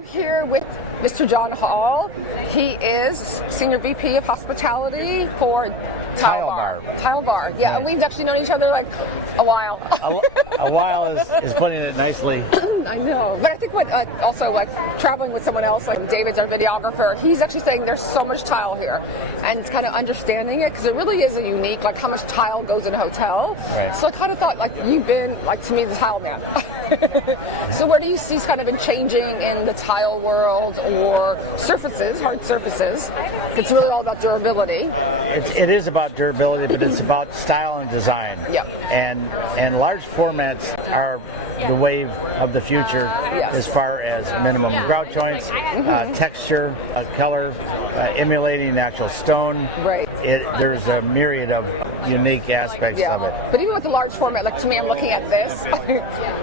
Here with Mr. John Hall. He is Senior VP of Hospitality for Tilebar. Tilebar, yeah. And we've actually known each other like a while. A while is putting it nicely. I know. But I think what also like traveling with someone else, like David's our videographer, he's actually saying there's so much tile here. And it's kind of understanding it because it really is a unique, like how much tile goes in a hotel. Right. So I kind of thought like you've been, like to me, the tile man. So where do you see kind of been changing in the tile world or surfaces, hard surfaces? It's really all about durability. It is about durability, but it's about style and design. Yep. And large formats are the wave of the future as far as minimum grout joints, texture, color, emulating natural stone. Right. There's a myriad of unique aspects of it. But even with the large format, like to me, I'm looking at this,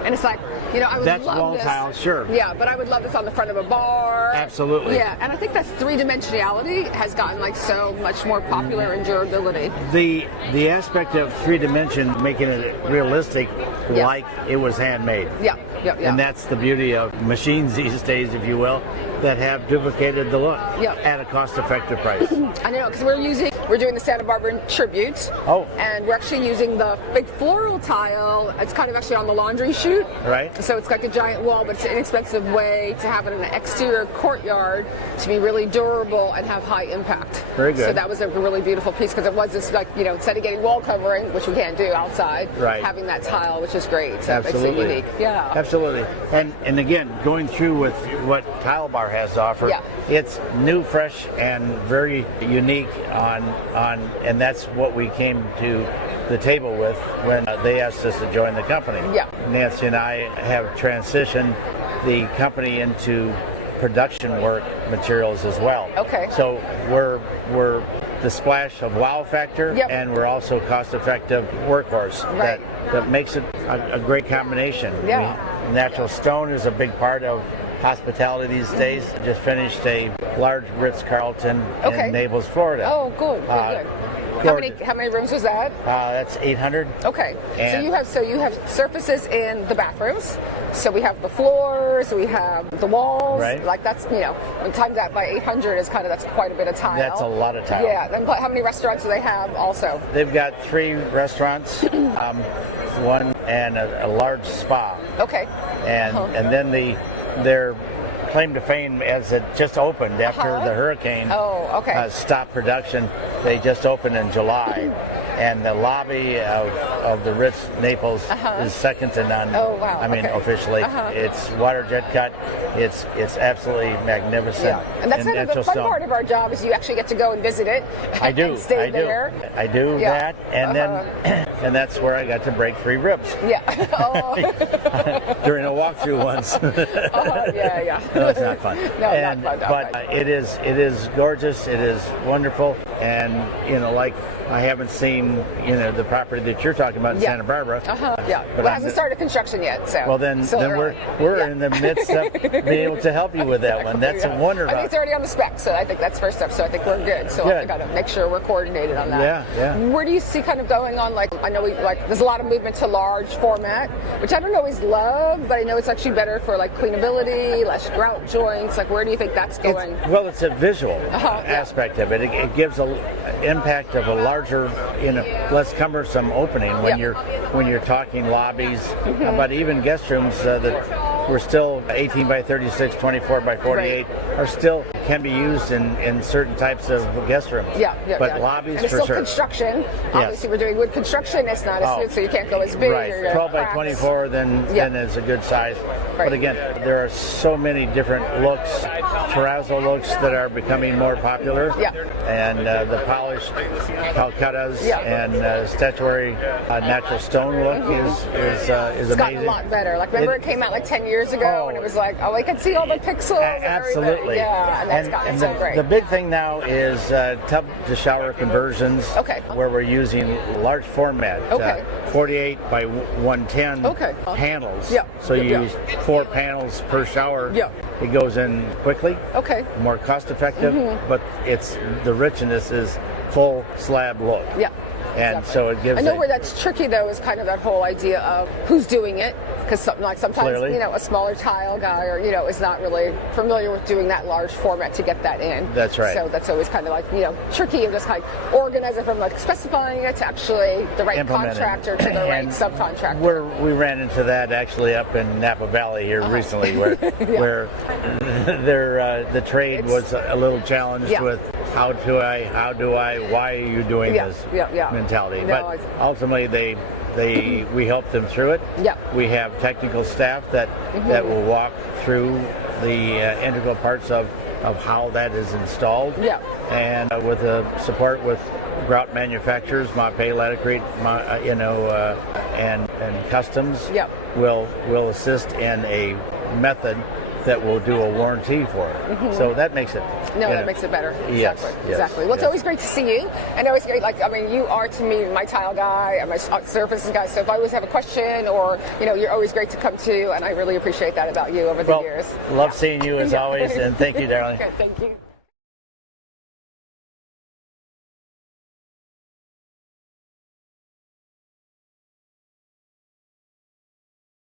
and it's like, you know, I would That's love wall this. Tile, sure. Yeah, but I would love this on the front of a bar. Absolutely. Yeah, and I think that's three-dimensionality has gotten like so much more popular in durability. The aspect of 3D, making it realistic, like it was handmade. Yeah. And that's the beauty of machines these days, if you will, that have duplicated the look at a cost-effective price. I know, because we're doing the Santa Barbara tribute. Oh. And we're actually using the big floral tile. It's kind of actually on the laundry chute. Right. So it's like a giant wall, but it's an inexpensive way to have it in an exterior courtyard to be really durable and have high impact. Very good. So that was a really beautiful piece because it was this, like, you know, instead of getting wall covering, which we can't do outside, having that tile, which is great. So Absolutely. it makes it unique. Yeah. Absolutely. And again, going through with what Tilebar has to offer, it's new, fresh, and very unique and that's what we came to the table with when they asked us to join the company. Yeah. Nancy and I have transitioned the company into production work materials as well. Okay. So we're the splash of wow factor, and we're also cost-effective workhorse. Right. That makes it a great combination. Yeah. Natural stone is a big part of hospitality these days. Just finished a large Ritz-Carlton in Naples, Florida. Oh, good. Good. How many rooms was that? That's 800. Okay. And so you have surfaces in the bathrooms. So we have the floors, we have the walls. Right. Like that's, you know, when times that by 800 is that's quite a bit of tile. That's a lot of tile. Yeah. Then how many restaurants do they have also? They've got 3 restaurants, one and a large spa. Okay. And then their claim to fame as it just opened after the hurricane stopped production. They just opened in July, and the lobby of the Ritz Naples is second to none. Oh wow! I mean, officially, it's water jet cut. It's absolutely magnificent. Yeah, and that's kind of the fun part of our job is you actually get to go and visit it. I do. And stay there. I do that, and then and that's where I got to break 3 ribs. Yeah. During a walkthrough once. Yeah. No, it's not fun. No, not fun. But it is gorgeous. It is wonderful, and like I haven't seen the property that you're talking about in Santa Barbara. But it hasn't started construction yet. So well, then we're in the midst of being able to help you with that one. That's a wonder. I think it's already on the spec, so I think that's first step. So I think we're good. So I got to make sure we're coordinated on that. Yeah. Where do you see kind of going on? Like I know there's a lot of movement to large format, which I don't always love, but I know it's actually better for like cleanability, less grout joints. Like where do you think that's going? It's a visual aspect of it. It gives an impact of a larger, less cumbersome opening when you're talking lobbies, but even guest rooms that we're still 18 by 36, 24 by 48 are still can be used in certain types of guest rooms. But lobbies and it's for still sure. Construction. Obviously, we're doing wood construction. It's not as good, so you can't go as big. Right. 12 by 24 then is a good size. Right. But again, there are so many different looks, terrazzo looks that are becoming more popular. And the polished Calcuttas and statuary natural stone look is it's amazing. gotten a lot better. Like remember it came out like 10 years ago and it was like, I can see all the pixels. Absolutely. And that's gotten so great. The big thing now is tub to shower conversions. Where we're using large format. 48 by 110 panels. So you use 4 panels per shower. It goes in quickly. More cost effective, but the richness is full slab look. And so it gives. I know where that's tricky though is kind of that whole idea of who's doing it. because sometimes Clearly. a smaller tile guy or is not really familiar with doing that large format to get that in. That's right. So that's always kind of like tricky and just kind of organize it from like specifying it to actually the right contractor to the right subcontractor. We ran into that actually up in Napa Valley here recently, where the trade was a little challenged with how do I, why are you doing this mentality. But ultimately we help them through it. We have technical staff that will walk through the integral parts of how that is installed. And with the support with grout manufacturers, Mapei, Latacrete, and customs will assist in a method that will do a warranty for it. So that makes it that makes it better. Yes, Exactly. Well, it's always great to see you, and always great. You are to me my tile guy and my surfaces guy. So if I always have a question, or you're always great to come to, and I really appreciate that about you over the years. Love seeing you as always, and thank you, darling. Good, thank you.